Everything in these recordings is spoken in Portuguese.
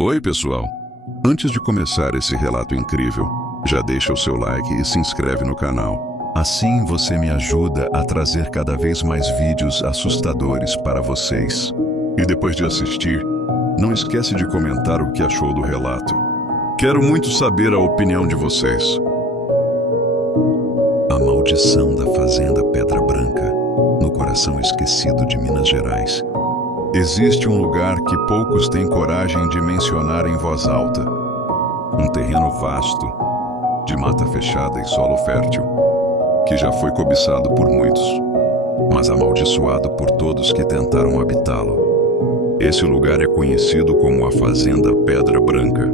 Oi, pessoal! Antes de começar esse relato incrível, já deixa o seu like e se inscreve no canal. Assim você me ajuda a trazer cada vez mais vídeos assustadores para vocês. E depois de assistir, não esquece de comentar o que achou do relato. Quero muito saber a opinião de vocês. A maldição da Fazenda Pedra Branca, no coração esquecido de Minas Gerais. Existe um lugar que poucos têm coragem de mencionar em voz alta. Um terreno vasto, de mata fechada e solo fértil, que já foi cobiçado por muitos, mas amaldiçoado por todos que tentaram habitá-lo. Esse lugar é conhecido como a Fazenda Pedra Branca.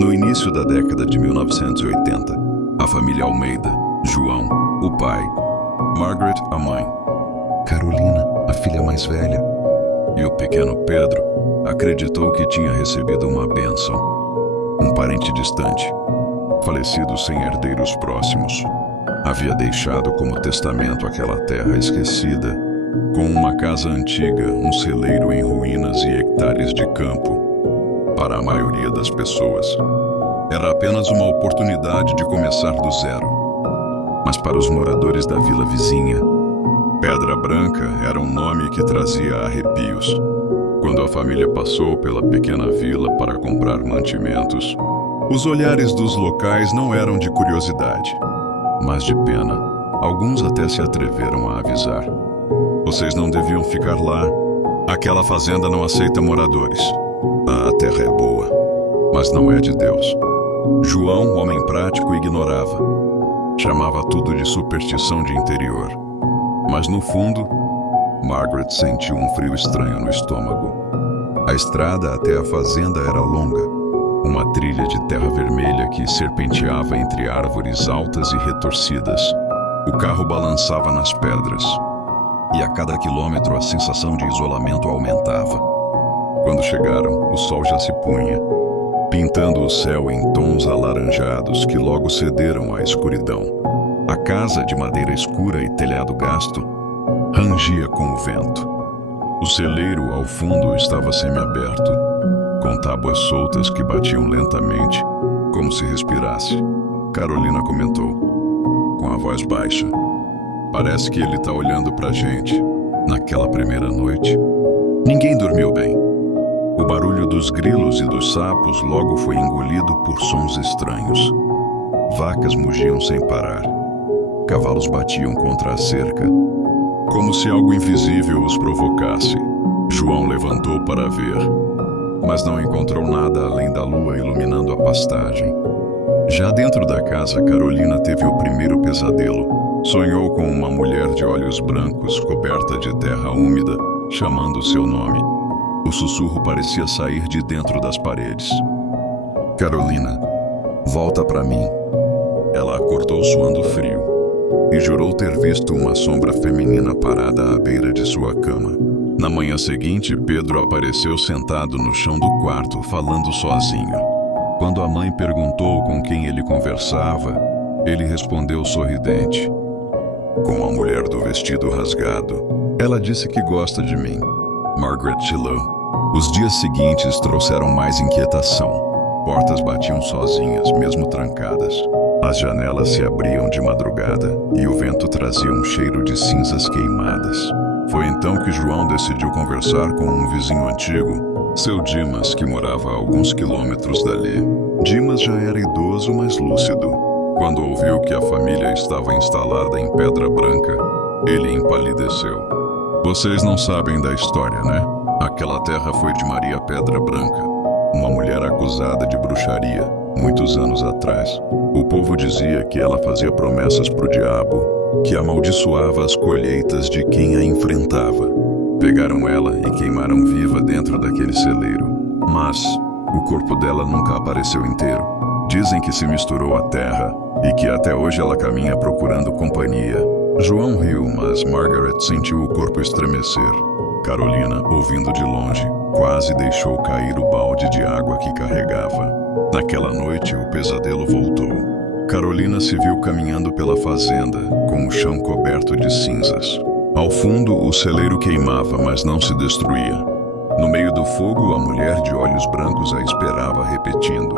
No início da década de 1980, a família Almeida, João, o pai, Margaret, a mãe, Carolina, a filha mais velha, e o pequeno Pedro acreditou que tinha recebido uma bênção. Um parente distante, falecido sem herdeiros próximos, havia deixado como testamento aquela terra esquecida, com uma casa antiga, um celeiro em ruínas e hectares de campo. Para a maioria das pessoas, era apenas uma oportunidade de começar do zero. Mas para os moradores da vila vizinha, Pedra Branca era um nome que trazia arrepios. Quando a família passou pela pequena vila para comprar mantimentos, os olhares dos locais não eram de curiosidade, mas de pena. Alguns até se atreveram a avisar. Vocês não deviam ficar lá. Aquela fazenda não aceita moradores. A terra é boa, mas não é de Deus. João, homem prático, ignorava. Chamava tudo de superstição de interior. Mas no fundo, Margaret sentiu um frio estranho no estômago. A estrada até a fazenda era longa, uma trilha de terra vermelha que serpenteava entre árvores altas e retorcidas. O carro balançava nas pedras, e a cada quilômetro a sensação de isolamento aumentava. Quando chegaram, o sol já se punha, pintando o céu em tons alaranjados que logo cederam à escuridão. A casa, de madeira escura e telhado gasto, rangia com o vento. O celeiro, ao fundo, estava semiaberto, com tábuas soltas que batiam lentamente, como se respirasse. Carolina comentou, com a voz baixa: "Parece que ele está olhando pra gente." Naquela primeira noite, ninguém dormiu bem. O barulho dos grilos e dos sapos logo foi engolido por sons estranhos. Vacas mugiam sem parar. Cavalos batiam contra a cerca, como se algo invisível os provocasse. João levantou para ver, mas não encontrou nada além da lua iluminando a pastagem. Já dentro da casa, Carolina teve o primeiro pesadelo. Sonhou com uma mulher de olhos brancos, coberta de terra úmida, chamando seu nome. O sussurro parecia sair de dentro das paredes. "Carolina, volta para mim." Ela acordou suando frio e jurou ter visto uma sombra feminina parada à beira de sua cama. Na manhã seguinte, Pedro apareceu sentado no chão do quarto, falando sozinho. Quando a mãe perguntou com quem ele conversava, ele respondeu sorridente: "Com a mulher do vestido rasgado. Ela disse que gosta de mim." Margaret chilou. Os dias seguintes trouxeram mais inquietação. Portas batiam sozinhas, mesmo trancadas. As janelas se abriam de madrugada e o vento trazia um cheiro de cinzas queimadas. Foi então que João decidiu conversar com um vizinho antigo, seu Dimas, que morava a alguns quilômetros dali. Dimas já era idoso, mas lúcido. Quando ouviu que a família estava instalada em Pedra Branca, ele empalideceu. "Vocês não sabem da história, né? Aquela terra foi de Maria Pedra Branca, uma mulher acusada de bruxaria, muitos anos atrás. O povo dizia que ela fazia promessas pro diabo, que amaldiçoava as colheitas de quem a enfrentava. Pegaram ela e queimaram viva dentro daquele celeiro. Mas o corpo dela nunca apareceu inteiro. Dizem que se misturou à terra e que até hoje ela caminha procurando companhia." João riu, mas Margaret sentiu o corpo estremecer. Carolina, ouvindo de longe, quase deixou cair o balde de água que carregava. Naquela noite, o pesadelo voltou. Carolina se viu caminhando pela fazenda, com o chão coberto de cinzas. Ao fundo, o celeiro queimava, mas não se destruía. No meio do fogo, a mulher de olhos brancos a esperava, repetindo: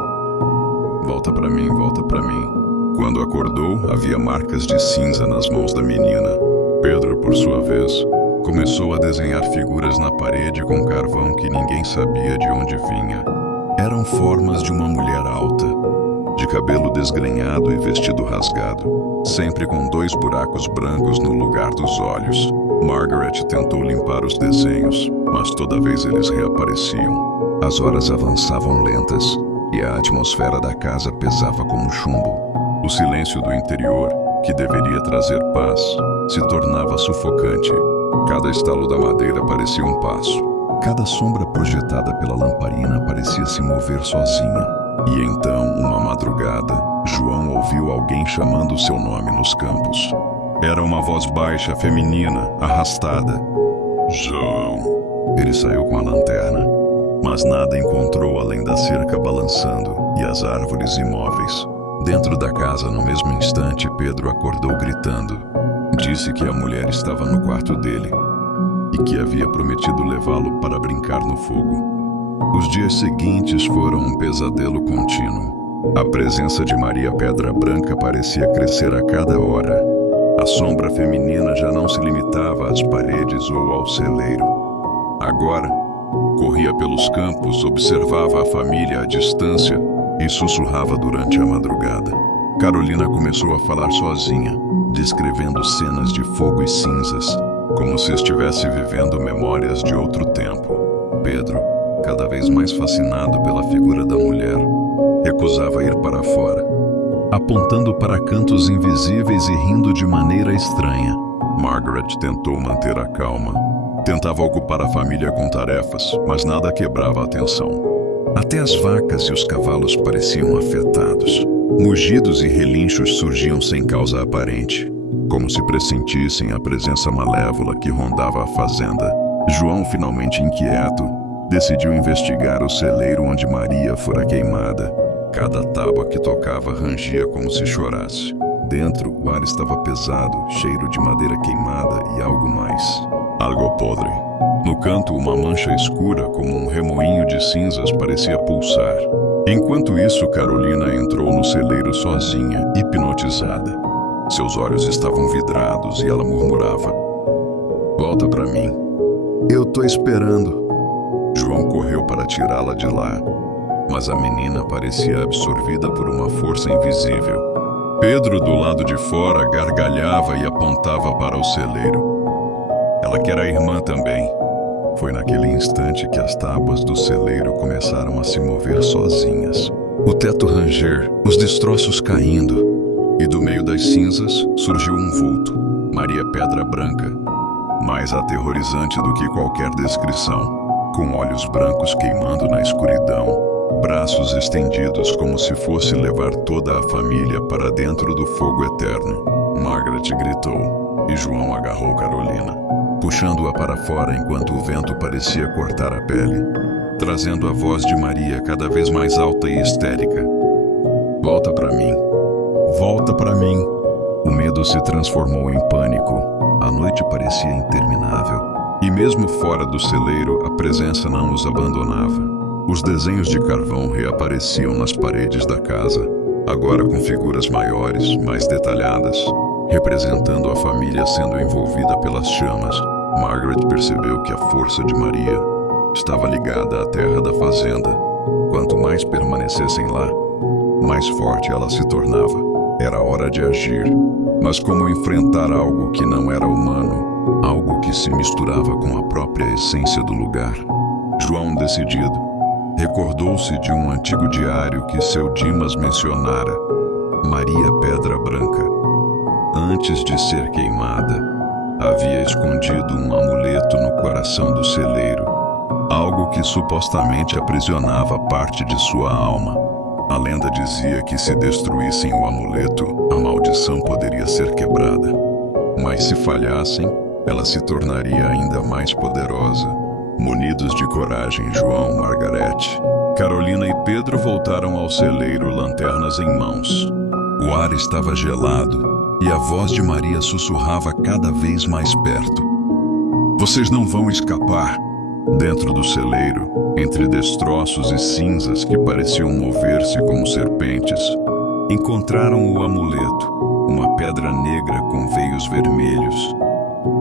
"Volta pra mim, volta pra mim." Quando acordou, havia marcas de cinza nas mãos da menina. Pedro, por sua vez, começou a desenhar figuras na parede com carvão que ninguém sabia de onde vinha. Eram formas de uma mulher alta, de cabelo desgrenhado e vestido rasgado, sempre com 2 buracos brancos no lugar dos olhos. Margaret tentou limpar os desenhos, mas toda vez eles reapareciam. As horas avançavam lentas e a atmosfera da casa pesava como chumbo. O silêncio do interior, que deveria trazer paz, se tornava sufocante. Cada estalo da madeira parecia um passo. Cada sombra projetada pela lamparina parecia se mover sozinha. E então, uma madrugada, João ouviu alguém chamando seu nome nos campos. Era uma voz baixa, feminina, arrastada. "João." Ele saiu com a lanterna, mas nada encontrou além da cerca balançando e as árvores imóveis. Dentro da casa, no mesmo instante, Pedro acordou gritando. Disse que a mulher estava no quarto dele e que havia prometido levá-lo para brincar no fogo. Os dias seguintes foram um pesadelo contínuo. A presença de Maria Pedra Branca parecia crescer a cada hora. A sombra feminina já não se limitava às paredes ou ao celeiro. Agora, corria pelos campos, observava a família à distância e sussurrava durante a madrugada. Carolina começou a falar sozinha, descrevendo cenas de fogo e cinzas, como se estivesse vivendo memórias de outro tempo. Pedro, cada vez mais fascinado pela figura da mulher, recusava ir para fora, apontando para cantos invisíveis e rindo de maneira estranha. Margaret tentou manter a calma. Tentava ocupar a família com tarefas, mas nada quebrava a atenção. Até as vacas e os cavalos pareciam afetados. Mugidos e relinchos surgiam sem causa aparente, como se pressentissem a presença malévola que rondava a fazenda. João, finalmente inquieto, decidiu investigar o celeiro onde Maria fora queimada. Cada tábua que tocava rangia como se chorasse. Dentro, o ar estava pesado, cheiro de madeira queimada e algo mais. Algo podre. No canto, uma mancha escura, como um remoinho de cinzas, parecia pulsar. Enquanto isso, Carolina entrou no celeiro sozinha, hipnotizada. Seus olhos estavam vidrados e ela murmurava: "Volta pra mim. Eu tô esperando." João correu para tirá-la de lá, mas a menina parecia absorvida por uma força invisível. Pedro, do lado de fora, gargalhava e apontava para o celeiro. Ela quer a irmã também. Foi naquele instante que as tábuas do celeiro começaram a se mover sozinhas. O teto ranger, os destroços caindo, e do meio das cinzas surgiu um vulto, Maria Pedra Branca, mais aterrorizante do que qualquer descrição, com olhos brancos queimando na escuridão, braços estendidos como se fosse levar toda a família para dentro do fogo eterno. Margaret gritou, e João agarrou Carolina, puxando-a para fora enquanto o vento parecia cortar a pele, trazendo a voz de Maria cada vez mais alta e histérica. "Volta para mim. Volta para mim." O medo se transformou em pânico. A noite parecia interminável. E mesmo fora do celeiro, a presença não os abandonava. Os desenhos de carvão reapareciam nas paredes da casa, agora com figuras maiores, mais detalhadas, representando a família sendo envolvida pelas chamas. Margaret percebeu que a força de Maria estava ligada à terra da fazenda. Quanto mais permanecessem lá, mais forte ela se tornava. Era hora de agir. Mas como enfrentar algo que não era humano, algo que se misturava com a própria essência do lugar? João, decidido, recordou-se de um antigo diário que seu Dimas mencionara. Maria Pedra Branca, antes de ser queimada, havia escondido um amuleto no coração do celeiro, algo que supostamente aprisionava parte de sua alma. A lenda dizia que se destruíssem o amuleto, a maldição poderia ser quebrada. Mas se falhassem, ela se tornaria ainda mais poderosa. Munidos de coragem, João, Margaret, Carolina e Pedro voltaram ao celeiro, lanternas em mãos. O ar estava gelado e a voz de Maria sussurrava cada vez mais perto. "Vocês não vão escapar. Dentro do celeiro, entre destroços e cinzas que pareciam mover-se como serpentes, encontraram o amuleto, uma pedra negra com veios vermelhos,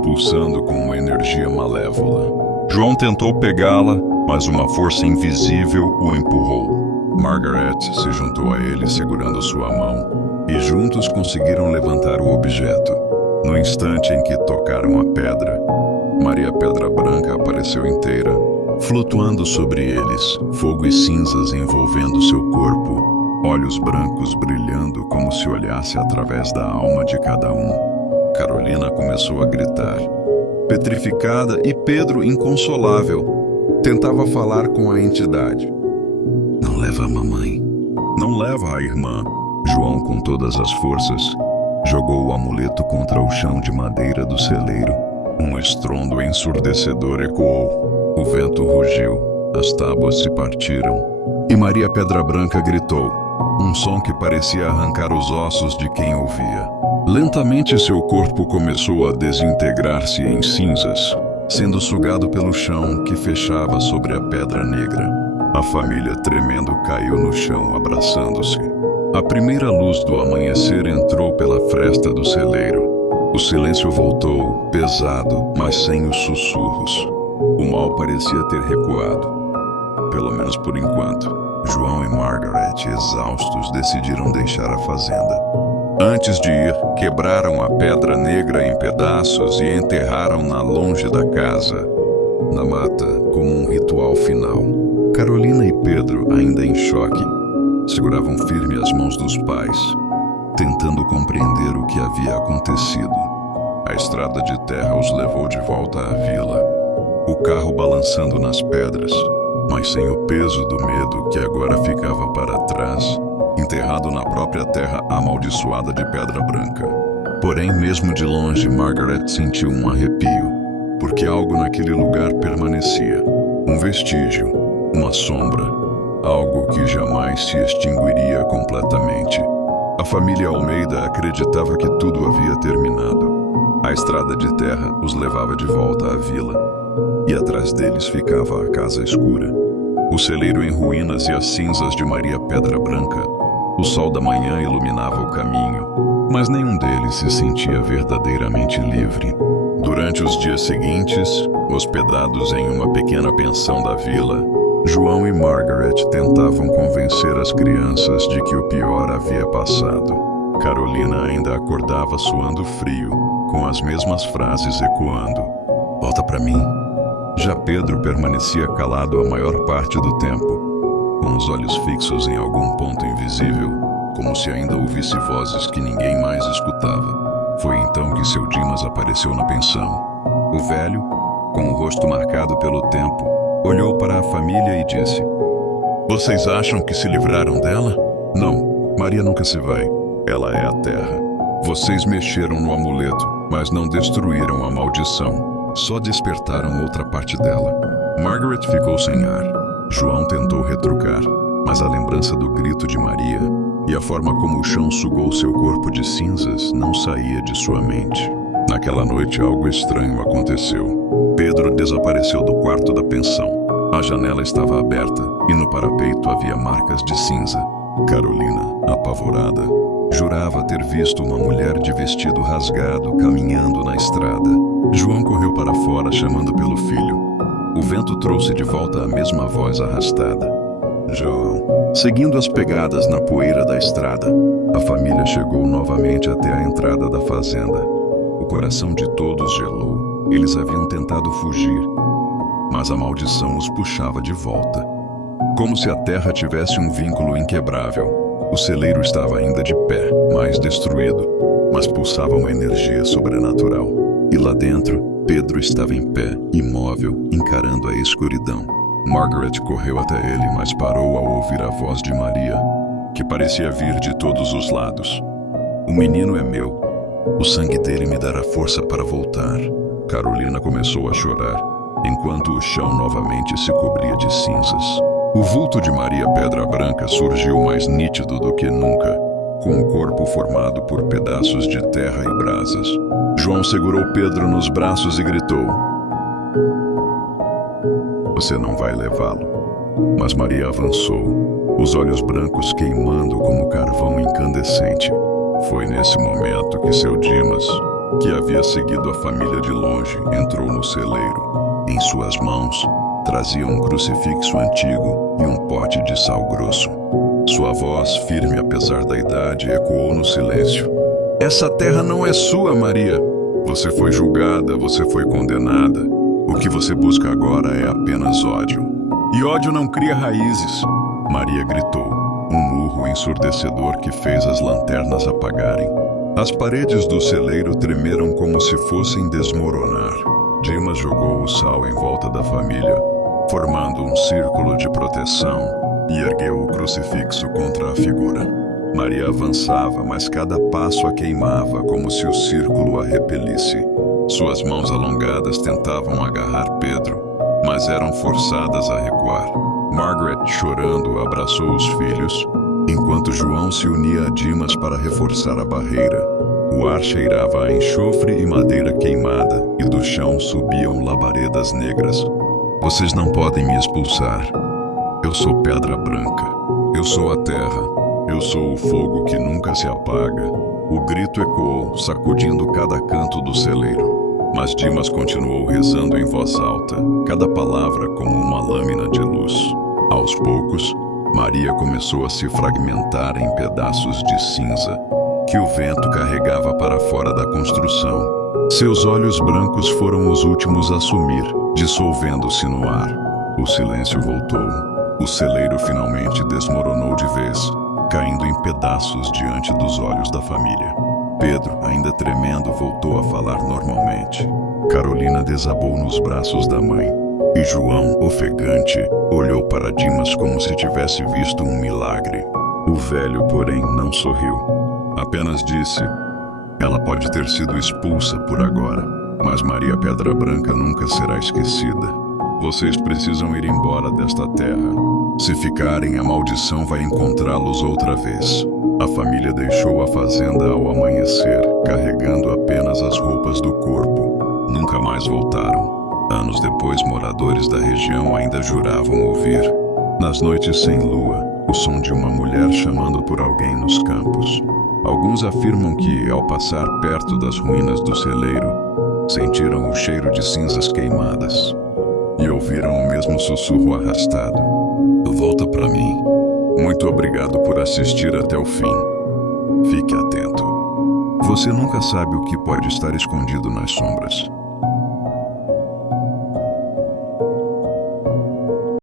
pulsando com uma energia malévola. João tentou pegá-la, mas uma força invisível o empurrou. Margaret se juntou a ele segurando sua mão, e juntos conseguiram levantar o objeto. No instante em que tocaram a pedra, Maria Pedra Branca apareceu inteira, flutuando sobre eles, fogo e cinzas envolvendo seu corpo, olhos brancos brilhando como se olhasse através da alma de cada um. Carolina começou a gritar, petrificada, e Pedro, inconsolável, tentava falar com a entidade. Não leva a mamãe. Não leva a irmã. João, com todas as forças, jogou o amuleto contra o chão de madeira do celeiro. Um estrondo ensurdecedor ecoou. O vento rugiu, as tábuas se partiram, e Maria Pedra Branca gritou, um som que parecia arrancar os ossos de quem ouvia. Lentamente seu corpo começou a desintegrar-se em cinzas, sendo sugado pelo chão que fechava sobre a pedra negra. A família, tremendo, caiu no chão, abraçando-se. A primeira luz do amanhecer entrou pela fresta do celeiro. O silêncio voltou, pesado, mas sem os sussurros. O mal parecia ter recuado, pelo menos por enquanto. João e Margaret, exaustos, decidiram deixar a fazenda. Antes de ir, quebraram a pedra negra em pedaços e enterraram-na longe da casa, na mata, como um ritual final. Carolina e Pedro, ainda em choque, seguravam firme as mãos dos pais, tentando compreender o que havia acontecido. A estrada de terra os levou de volta à vila, o carro balançando nas pedras, mas sem o peso do medo que agora ficava para trás, enterrado na própria terra amaldiçoada de Pedra Branca. Porém, mesmo de longe, Margaret sentiu um arrepio, porque algo naquele lugar permanecia. Um vestígio, uma sombra, algo que jamais se extinguiria completamente. A família Almeida acreditava que tudo havia terminado. A estrada de terra os levava de volta à vila, e atrás deles ficava a casa escura. O celeiro em ruínas e as cinzas de Maria Pedra Branca. O sol da manhã iluminava o caminho, mas nenhum deles se sentia verdadeiramente livre. Durante os dias seguintes, hospedados em uma pequena pensão da vila, João e Margaret tentavam convencer as crianças de que o pior havia passado. Carolina ainda acordava suando frio, com as mesmas frases ecoando. Volta pra mim. Já Pedro permanecia calado a maior parte do tempo, com os olhos fixos em algum ponto invisível, como se ainda ouvisse vozes que ninguém mais escutava. Foi então que seu Dimas apareceu na pensão. O velho, com o rosto marcado pelo tempo, olhou para a família e disse: Vocês acham que se livraram dela? Não, Maria nunca se vai. Ela é a terra. Vocês mexeram no amuleto, mas não destruíram a maldição. Só despertaram outra parte dela. Margaret ficou sem ar. João tentou retrucar, mas a lembrança do grito de Maria e a forma como o chão sugou seu corpo de cinzas não saía de sua mente. Naquela noite algo estranho aconteceu. Pedro desapareceu do quarto da pensão. A janela estava aberta e no parapeito havia marcas de cinza. Carolina, apavorada, jurava ter visto uma mulher de vestido rasgado caminhando na estrada. João correu para fora chamando pelo filho. O vento trouxe de volta a mesma voz arrastada. João. Seguindo as pegadas na poeira da estrada, a família chegou novamente até a entrada da fazenda. O coração de todos gelou. Eles haviam tentado fugir, mas a maldição os puxava de volta. Como se a terra tivesse um vínculo inquebrável. O celeiro estava ainda de pé, mais destruído, mas pulsava uma energia sobrenatural. E lá dentro, Pedro estava em pé, imóvel, encarando a escuridão. Margaret correu até ele, mas parou ao ouvir a voz de Maria, que parecia vir de todos os lados. O menino é meu. O sangue dele me dará força para voltar. Carolina começou a chorar, enquanto o chão novamente se cobria de cinzas. O vulto de Maria Pedra Branca surgiu mais nítido do que nunca, com o corpo formado por pedaços de terra e brasas. João segurou Pedro nos braços e gritou: Você não vai levá-lo. Mas Maria avançou, os olhos brancos queimando como carvão incandescente. Foi nesse momento que seu Dimas, que havia seguido a família de longe, entrou no celeiro. Em suas mãos, trazia um crucifixo antigo e um pote de sal grosso. Sua voz, firme apesar da idade, ecoou no silêncio. Essa terra não é sua, Maria. Você foi julgada, você foi condenada. O que você busca agora é apenas ódio. E ódio não cria raízes. Maria gritou, um murro ensurdecedor que fez as lanternas apagarem. As paredes do celeiro tremeram como se fossem desmoronar. Dimas jogou o sal em volta da família, formando um círculo de proteção, e ergueu o crucifixo contra a figura. Maria avançava, mas cada passo a queimava como se o círculo a repelisse. Suas mãos alongadas tentavam agarrar Pedro, mas eram forçadas a recuar. Margaret, chorando, abraçou os filhos, enquanto João se unia a Dimas para reforçar a barreira. O ar cheirava a enxofre e madeira queimada, e do chão subiam labaredas negras. Vocês não podem me expulsar. Eu sou pedra branca. Eu sou a terra. Eu sou o fogo que nunca se apaga. O grito ecoou, sacudindo cada canto do celeiro. Mas Dimas continuou rezando em voz alta, cada palavra como uma lâmina de luz. Aos poucos, Maria começou a se fragmentar em pedaços de cinza, que o vento carregava para fora da construção. Seus olhos brancos foram os últimos a sumir, dissolvendo-se no ar. O silêncio voltou. O celeiro finalmente desmoronou de vez, caindo em pedaços diante dos olhos da família. Pedro, ainda tremendo, voltou a falar normalmente. Carolina desabou nos braços da mãe. E João, ofegante, olhou para Dimas como se tivesse visto um milagre. O velho, porém, não sorriu. Apenas disse: ela pode ter sido expulsa por agora, mas Maria Pedra Branca nunca será esquecida. Vocês precisam ir embora desta terra. Se ficarem, a maldição vai encontrá-los outra vez. A família deixou a fazenda ao amanhecer, carregando apenas as roupas do corpo. Nunca mais voltaram. Anos depois, moradores da região ainda juravam ouvir, nas noites sem lua, o som de uma mulher chamando por alguém nos campos. Alguns afirmam que, ao passar perto das ruínas do celeiro, sentiram o cheiro de cinzas queimadas e ouviram o mesmo sussurro arrastado: volta pra mim. Muito obrigado por assistir até o fim. Fique atento. Você nunca sabe o que pode estar escondido nas sombras.